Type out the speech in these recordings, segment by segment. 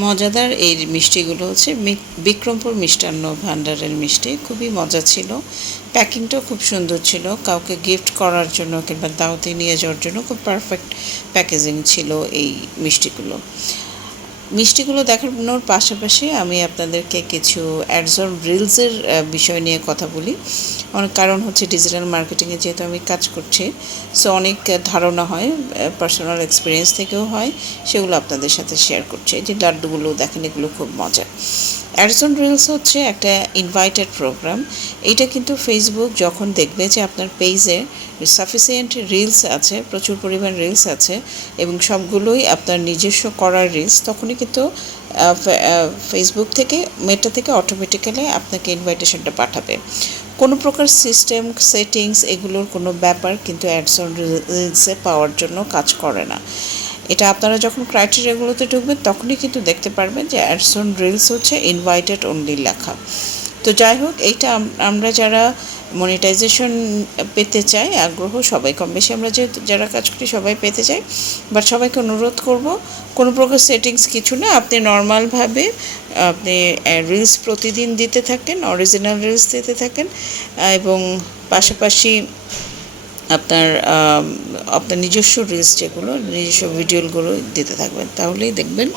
মজাদার এই মিষ্টিগুলো হচ্ছে বিক্রমপুর মিষ্টান্ন ভাণ্ডারের মিষ্টি, খুবই মজা ছিল। প্যাকিংটাও খুব সুন্দর ছিল, কাউকে গিফট করার জন্য কিংবা দাওয়াতে নিয়ে যাওয়ার জন্য খুব পারফেক্ট প্যাকেজিং ছিল এই মিষ্টিগুলো। মিষ্টিগুলো দেখানোর পাশাপাশি আমি আপনাদেরকে কিছু অ্যাডস অন রিলসের বিষয় নিয়ে কথা বলি। অনেক কারণ হচ্ছে ডিজিটাল মার্কেটিংয়ে যেহেতু আমি কাজ করছি, সো অনেক ধারণা হয়, পার্সোনাল এক্সপিরিয়েন্স থেকেও হয়, সেগুলো আপনাদের সাথে শেয়ার করছি। এই যে লাড্ডুগুলো দেখেন, এগুলো খুব মজা। অ্যাডস অন রিলস হচ্ছে একটা ইনভাইটেড প্রোগ্রাম। এইটা কিন্তু ফেসবুক যখন দেখবে যে আপনার পেজে সাফিসিয়েন্ট রিলস আছে, প্রচুর পরিমাণ রিলস আছে এবং সবগুলোই আপনার নিজস্ব করার রিলস, তখনই কিন্তু ফেসবুক থেকে মেটা থেকে অটোমেটিক্যালি আপনাকে ইনভাইটেশনটা পাঠাবে। কোনো প্রকার সিস্টেম সেটিংস এগুলোর কোনো ব্যাপার কিন্তু অ্যাডস অন রিলসে পাওয়ার জন্য কাজ করে না। এটা আপনারা যখন ক্রাইটেরিয়াগুলোতে ঢুকবেন তখনই কিন্তু দেখতে পারবেন যে অ্যাডস অন রিলস হচ্ছে ইনভাইটেড অনলি লেখা। তো যাই হোক, এইটা আমরা যারা মনিটাইজেশন পেতে চাই আগ্রহ সবাই, কম বেশি আমরা যে যারা কাজ করি সবাই পেতে চাই, বাট সবাইকে অনুরোধ করব কোনো প্রকার সেটিংস কিছু না, আপনি নর্মালভাবে আপনি রিলস প্রতিদিন দিতে থাকেন, অরিজিনাল রিলস দিতে থাকেন এবং পাশাপাশি আপনার আপনার নিজস্ব রিলস যেগুলো, নিজস্ব ভিডিওগুলো দিতে থাকবেন, তাহলেই দেখবেন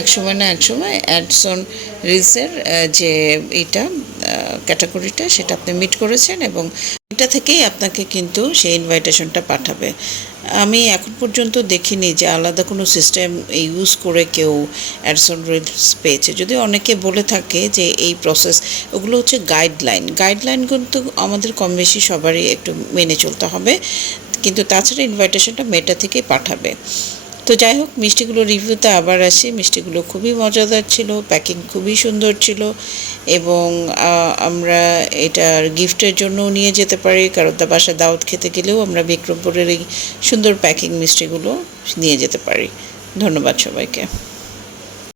এক সময় না এক সময় অ্যাডস অন রিলসের যে এইটা ক্যাটাগরিটা সেটা আপনি মিট করেছেন এবং এটা থেকেই আপনাকে কিন্তু সেই ইনভাইটেশনটা পাঠাবে। আমি এখন পর্যন্ত দেখিনি যে আলাদা কোনো সিস্টেম ইউজ করে কেউ অ্যাডস অন রিলস পেয়েছে, যদি অনেকে বলে থাকে যে এই প্রসেস, ওগুলো হচ্ছে গাইডলাইন কিন্তু আমাদের কম বেশি সবারই একটু মেনে চলতে হবে, কিন্তু তাছাড়া ইনভাইটেশনটা মেটা থেকেই পাঠাবে। তো যাই হোক, মিষ্টিগুলো রিভিউতে আবার আসি। মিষ্টিগুলো খুবই মজাদার ছিল, প্যাকিং খুবই সুন্দর ছিল এবং আমরা এটার গিফটের জন্যও নিয়ে যেতে পারি, কারণ বাসায় দাওয়াত খেতে গেলেও আমরা বিক্রমপুরের এই সুন্দর প্যাকিং মিষ্টিগুলো নিয়ে যেতে পারি। ধন্যবাদ সবাইকে।